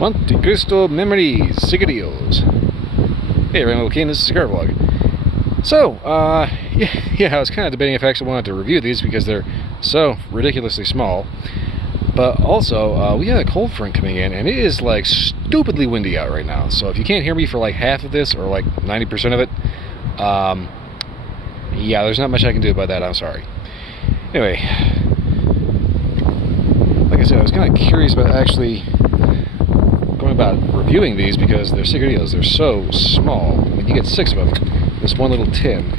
MonteCristo memories, cigarillos. Hey everyone, okay, this is Cigar vlog. So, yeah, I was kind of debating if I actually wanted to review these because they're so ridiculously small. But also, we had a cold front coming in, and it is like stupidly windy out right now. So if you can't hear me for like half of this, or like 90% of it, yeah, there's not much I can do about that, I'm sorry. Anyway, like I said, I was kind of curious about actually going about reviewing these because they're cigarillos. They're so small. I mean, you get 6 of them in this one little tin.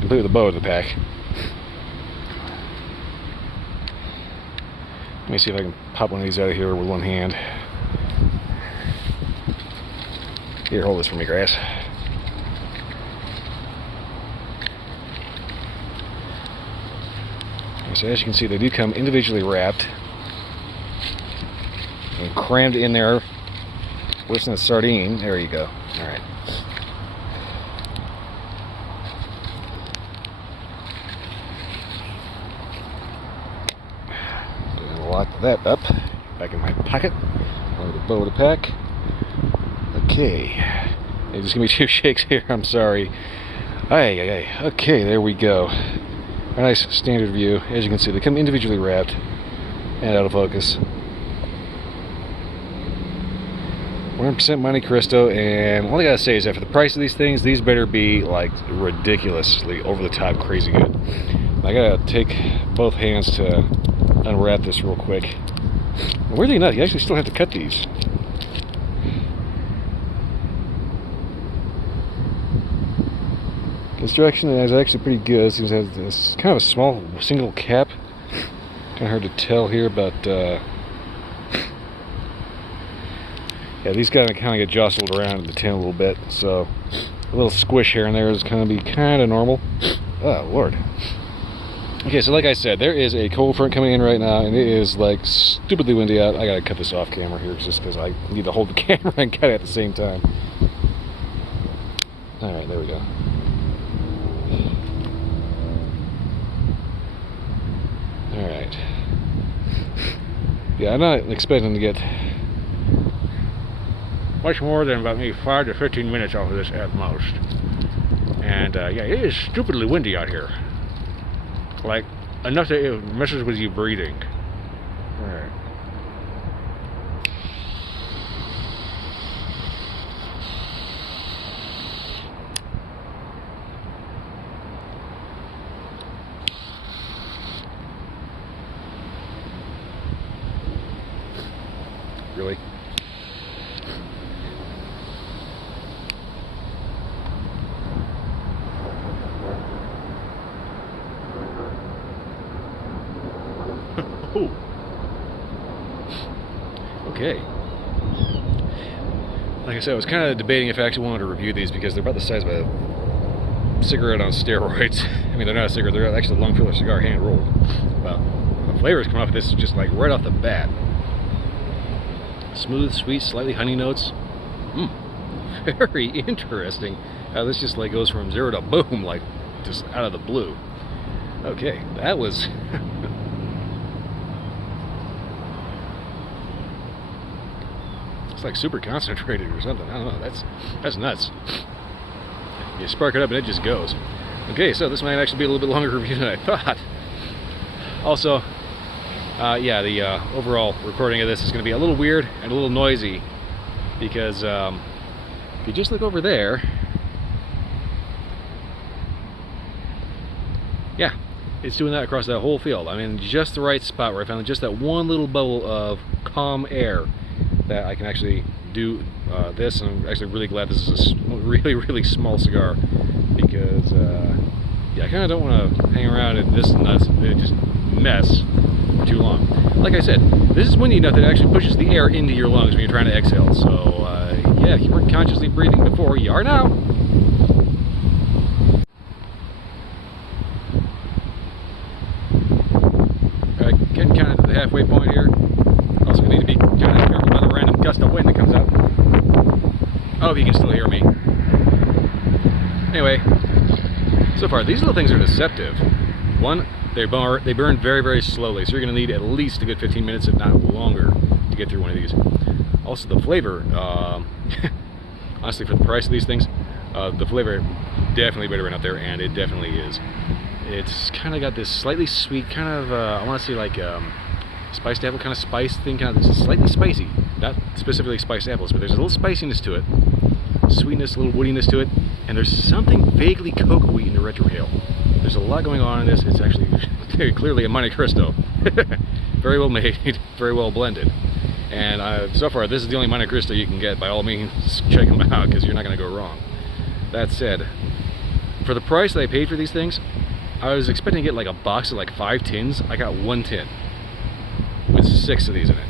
Complete with a bow in the pack. Let me see if I can pop one of these out of here with one hand. Here, hold this for me, Grass. So as you can see, they do come individually wrapped and crammed in there worse than a sardine. There you go. All right. Lock that up back in my pocket. Under the bow of the pack. Okay. Hey, just give me 2 shakes here. I'm sorry. Okay, there we go. A nice standard view. As you can see, they come individually wrapped and out of focus. 100% MonteCristo, and all I gotta say is that for the price of these things, these better be like ridiculously over the top crazy good. I gotta take both hands to unwrap this real quick. Weirdly enough, you actually still have to cut these. Construction is actually pretty good. It seems to have this kind of a small single cap. Kind of hard to tell here, but yeah, these kind of get jostled around in the tin a little bit, so a little squish here and there is going to be kind of normal. Oh Lord. Okay, so like I said, there is a cold front coming in right now, and it is like stupidly windy out. I gotta cut this off camera here just because I need to hold the camera and cut it at the same time. All right, there we go. All right. Yeah, I'm not expecting to get much more than about maybe 5 to 15 minutes off of this at most. And yeah, it is stupidly windy out here. Like, enough that it messes with you breathing. Alright. Really? Oh. Okay. Like I said, I was kind of debating if I actually wanted to review these because they're about the size of a cigarette on steroids. I mean, they're not a cigarette, they're actually a long filler cigar hand rolled. Well, the flavors coming off of this is just like right off the bat. Smooth, sweet, slightly honey notes. Very interesting how this just like goes from 0 to boom, like just out of the blue. Okay, that was it's like super concentrated or something. I don't know. That's nuts. You spark it up and it just goes. Okay, so this might actually be a little bit longer review than I thought. Also, yeah, the overall recording of this is going to be a little weird and a little noisy because if you just look over there, yeah, it's doing that across that whole field. I'm in just the right spot where I found just that one little bubble of calm air that I can actually do this, and I'm actually really glad this is a really, really small cigar because yeah, I kind of don't want to hang around in this nuts and just mess for too long. Like I said, this is windy enough that it actually pushes the air into your lungs when you're trying to exhale. So yeah, if you weren't consciously breathing before, you are now. Alright, getting kind of to the halfway point here. Also going to need to be kind of careful about the random gust of wind that comes up. I hope you can still hear me. Anyway, so far these little things are deceptive. One, They burn very, very slowly, so you're going to need at least a good 15 minutes, if not longer, to get through one of these. Also, the flavor, honestly, for the price of these things, the flavor definitely better out there, and it definitely is. It's kind of got this slightly sweet, kind of, I want to say like spiced apple kind of spice thing, kind of slightly spicy. Not specifically spiced apples, but there's a little spiciness to it, sweetness, a little woodiness to it, and there's something vaguely cocoa-y in the retrohale. There's a lot going on in this. It's actually very clearly a MonteCristo. Very well made, very well blended. And so far, this is the only MonteCristo you can get. By all means, check them out, because you're not going to go wrong. That said, for the price that I paid for these things, I was expecting to get like a box of like 5 tins. I got 1 tin with 6 of these in it.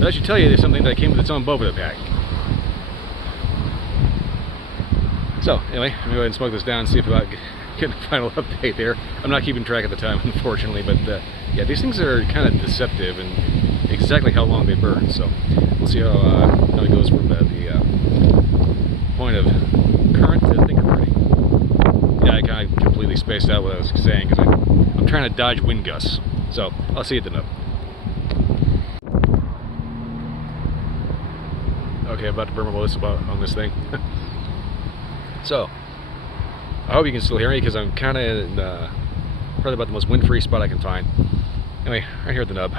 That should tell you there's something that came with its own boba pack. So anyway, I'm going to go ahead and smoke this down and see if I get the final update there. I'm not keeping track of the time, unfortunately, but yeah, these things are kind of deceptive and exactly how long they burn. So we'll see how it goes from the point of current to thinker party. Yeah, I kind of completely spaced out what I was saying because I'm trying to dodge wind gusts. So I'll see you at the nub. Okay, I'm about to burn my list on this thing. So, I hope you can still hear me because I'm kind of in probably about the most wind-free spot I can find. Anyway, right here at the nub.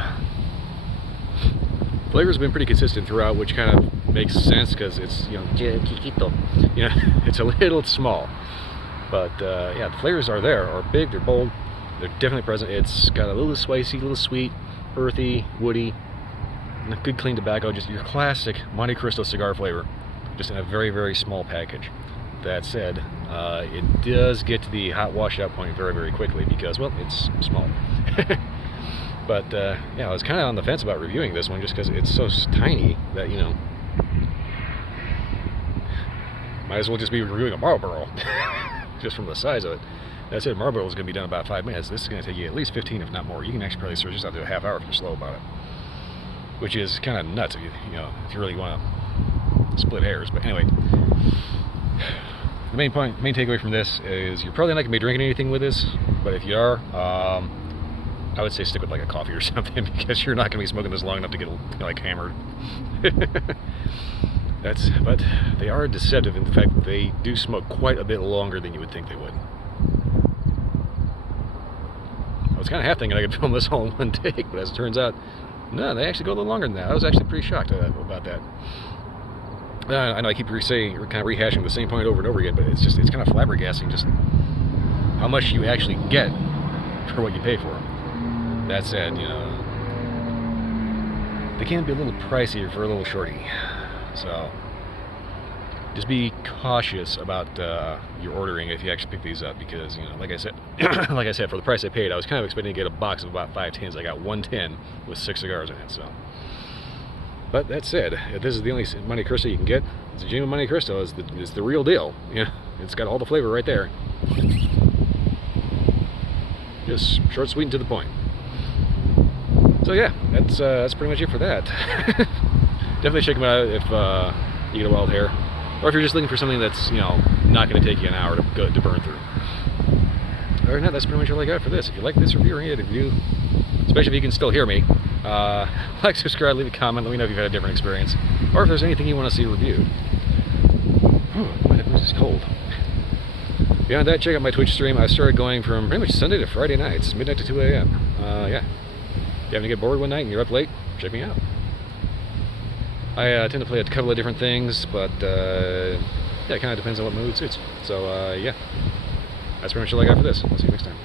Flavor's been pretty consistent throughout, which kind of makes sense because it's, you know, chiquito. You know, it's a little small. But yeah, the flavors are there, are big, they're bold, they're definitely present. It's got a little spicy, a little sweet, earthy, woody, and a good clean tobacco, just your classic MonteCristo cigar flavor, just in a very, very small package. That said, it does get to the hot washout point very, very quickly because, well, it's small. But yeah, I was kind of on the fence about reviewing this one just because it's so tiny that, you know, might as well just be reviewing a Marlboro just from the size of it. That said, Marlboro is going to be done in about 5 minutes. This is going to take you at least 15, if not more. You can actually probably search this out to a half hour if you're slow about it, which is kind of nuts if you know, if you really want to split hairs. But anyway, the main takeaway from this is you're probably not going to be drinking anything with this, but if you are, I would say stick with like a coffee or something because you're not going to be smoking this long enough to get like hammered. But they are deceptive in the fact that they do smoke quite a bit longer than you would think they would. I was kind of half thinking I could film this all in one take, but as it turns out, no, they actually go a little longer than that. I was actually pretty shocked about that. I know I keep kind of rehashing the same point over and over again, but it's kind of flabbergasting just how much you actually get for what you pay for them. That said, you know, they can be a little pricier for a little shorty. So just be cautious about your ordering if you actually pick these up because, you know, like I said, for the price I paid, I was kind of expecting to get a box of about 5 tins. I got 1 tin with 6 cigars in it. So, but that said, if this is the only MonteCristo you can get, it's a genuine MonteCristo. It's the real deal. You know, it's got all the flavor right there. Just short, sweet, and to the point. So yeah, that's pretty much it for that. Definitely check them out if you get a wild hair, or if you're just looking for something that's, you know, not going to take you an hour to burn through. Other than that, that's pretty much all I got for this. If you like this review or any other review, especially if you can still hear me, like, subscribe, leave a comment, let me know if you've had a different experience, or if there's anything you want to see reviewed. My nose is cold. Beyond that, check out my Twitch stream. I started going from pretty much Sunday to Friday nights, midnight to 2 a.m. Yeah. If you happen to get bored one night and you're up late, check me out. I tend to play a couple of different things, but yeah, it kind of depends on what mood suits. So yeah, that's pretty much all I got for this. I'll see you next time.